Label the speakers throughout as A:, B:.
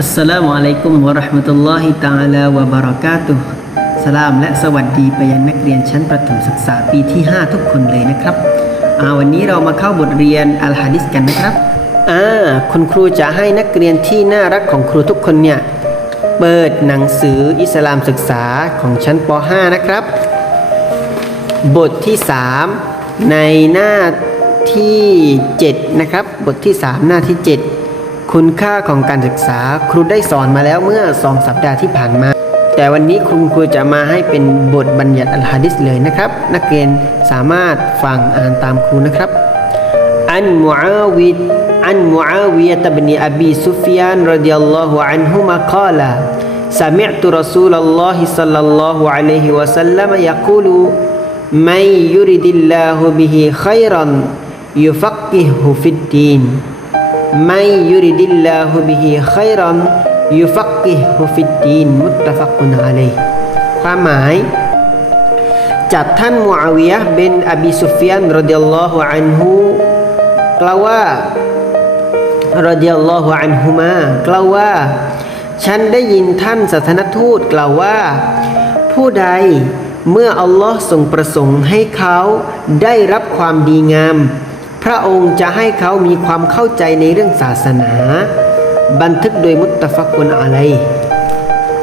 A: อัสสลามุอะลัยกุมวะราะห์มะตุลลอฮิตะอาลาวะบะเราะกาตุฮ์สลามและสวัสดีไปยังนักเรียนชั้นประถมศึกษาปีที่ 5 ทุกคนเลยนะครับอ่าวันนี้เรามาเข้าบทเรียนอัลฮะดิษกันนะครับอ่าคุณครูจะให้นักเรียนที่น่ารักของครูทุกคนเนี่ยเปิดหนังสืออิสลามศึกษาของชั้นป .5 นะครับ บทที่ 3 ในหน้าที่ 7 นะครับ บทที่ 3 หน้าที่ 7 คุณค่าของการศึกษาครูได้สอนมาแล้วเมื่อ 2 สัปดาห์ที่ผ่านมา แต่วันนี้คุณครูจะมาให้เป็นบทบัญญัติอัลฮะดิษเลยนะครับ นักเรียนสามารถฟังอ่านตามครูนะครับ عن معاوية عن معاوية بن أبي سفيان رضي الله عنهما قال سمعت رسول الله صلى الله عليه وسلم يقول من يرد الله به خيرا يفقهه في الدين ไม่ยุริดิลลาฮุบิฮิไครันยุฟักกิฮุฟิดดีนมุตตะฟักกุนอะลัยความหมายจากท่านมุอาวิยะบินอบีสุฟยานรดิยัลลอฮุอันฮูกล่าวว่ารดิยัลลอฮุอันฮุมากล่าวว่า ฉันได้ยินท่านศาสนทูตกล่าวว่า ผู้ใดเมื่ออัลลอฮ์ทรงประสงค์ให้เขาได้รับความดีงาม พระองค์จะให้เขามีความเข้าใจในเรื่องศาสนา บันทึกโดยมุตตะฟักุนอะลัย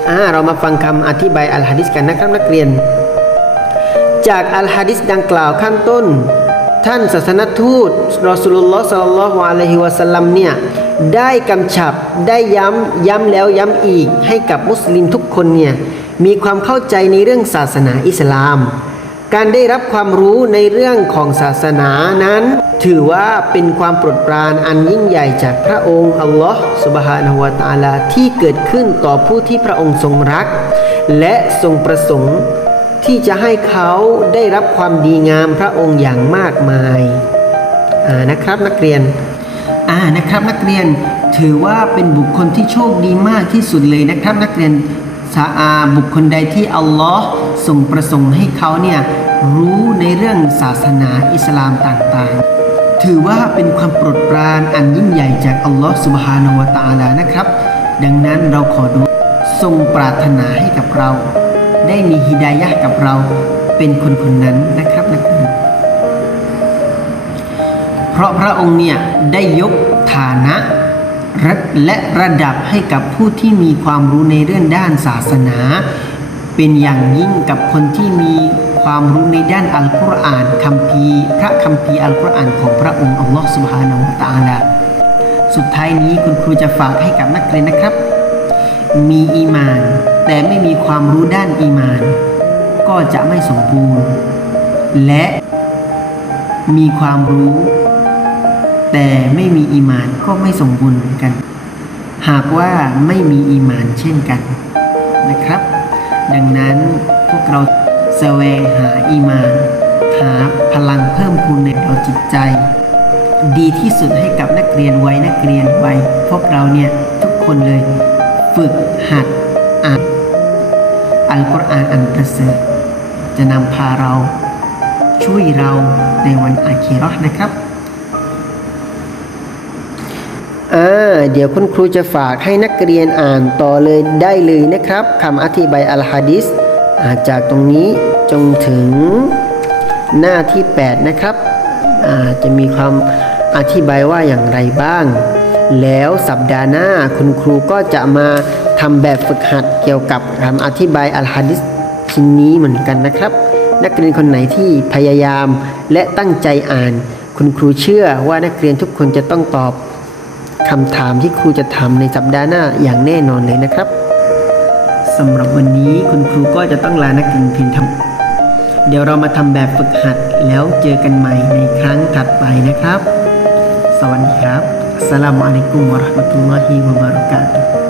A: อ่าเรามาฟังคำอธิบายอัลฮะดิษกันนะครับนักเรียน จากอัลฮะดิษดังกล่าวข้างต้น ท่านศาสนทูตรอสุลลอฮ์สัลลัลลอฮุอะลัยฮิวะสัลลัมเนี่ยได้กำชับได้ย้ำย้ำแล้วย้ำอีกให้กับมุสลิมทุกคนเนี่ยมีความเข้าใจในเรื่องศาสนาอิสลาม การได้รับความรู้ในเรื่องของศาสนานั้น ถือว่าเป็นความโปรดปรานอันยิ่งใหญ่จากพระองค์อัลลอฮ์สุบฮานะฮูวะตาลาที่เกิดขึ้นต่อผู้ที่พระองค์ทรงรัก และทรงประสงค์ ที่จะให้เขาได้รับความดีงามพระองค์อย่างมากมายอ่านะครับนักเรียนอ่านะครับนักเรียนถือว่าเป็นบุคคลที่โชคดีมากที่สุดเลยนะครับนักเรียนสาอาบุคคลใดที่อัลลอฮ์ทรงประสงค์ให้เขาเนี่ย รู้ในเรื่องศาสนาอิสลามต่างๆ ถือว่าเป็นความโปรดปรานอันยิ่งใหญ่จากอัลลอฮ์สุบฮานาวตาลานะครับ ดังนั้นเราขอดูทรงปรารถนาให้กับเรา ได้มีฮิดายะกับเราเป็นคนคนนั้นนะครับนักเรียนเพราะพระองค์เนี่ยได้ยกฐานะและระดับให้กับผู้ที่มีความรู้ในเรื่องด้านศาสนา เป็นอย่างยิ่งกับคนที่มีความรู้ในด้านอัลกุรอานคัมภีร์พระคัมภีร์อัลกุรอานของพระองค์อัลลอฮฺสุบฮานาอูตาลาสุดท้ายนี้คุณครูจะฝากให้กับนักเรียนนะครับ มีอีมาน แต่ไม่มีความรู้ด้านอีมาน ก็จะไม่สมบูรณ์ และมีความรู้ แต่ไม่มีอีมานก็ไม่สมบูรณ์เหมือนกัน หากว่าไม่มีอีมานเช่นกันนะครับ ดังนั้นพวกเราแสวงหาอีมาน หาพลังเพิ่มพูนในเราจิตใจ ดีที่สุดให้กับนักเรียนไว้นักเรียนไว้พวกเราเนี่ยทุกคนเลย ฝึกหัดอ่านอัลกุรอานอันประเสริฐจะนำพาเราช่วยเราในวันอาคีราะห์นะครับอ่า เดี๋ยวคุณครูจะฝากให้นักเรียนอ่านต่อเลยได้เลยนะครับคำอธิบายอัลฮะดิษอาจากตรงนี้จงถึงหน้าที่ 8 นะครับจะมีความอธิบายว่าอย่างไรบ้าง แล้วสัปดาห์หน้าคุณครูก็จะมาทำแบบฝึกหัดเกี่ยวกับคำอธิบายอัลฮะดิษชิ้นนี้เหมือนกันนะครับ นักเรียนคนไหนที่พยายามและตั้งใจอ่าน คุณครูเชื่อว่านักเรียนทุกคนจะต้องตอบ คำถามที่ครูจะทำในสัปดาห์หน้าอย่างแน่นอนเลยนะครับสำหรับวันนี้คุณครูก็จะต้องลานักเรียนเพียงเท่าเดี๋ยวเรามาทำแบบฝึกหัดแล้วเจอกันใหม่ในครั้งถัดไปนะครับ สวัสดีครับ อัสสลามุอะลัยกุมวะราะห์มะตุลลอฮิวะบะเราะกาตุฮ์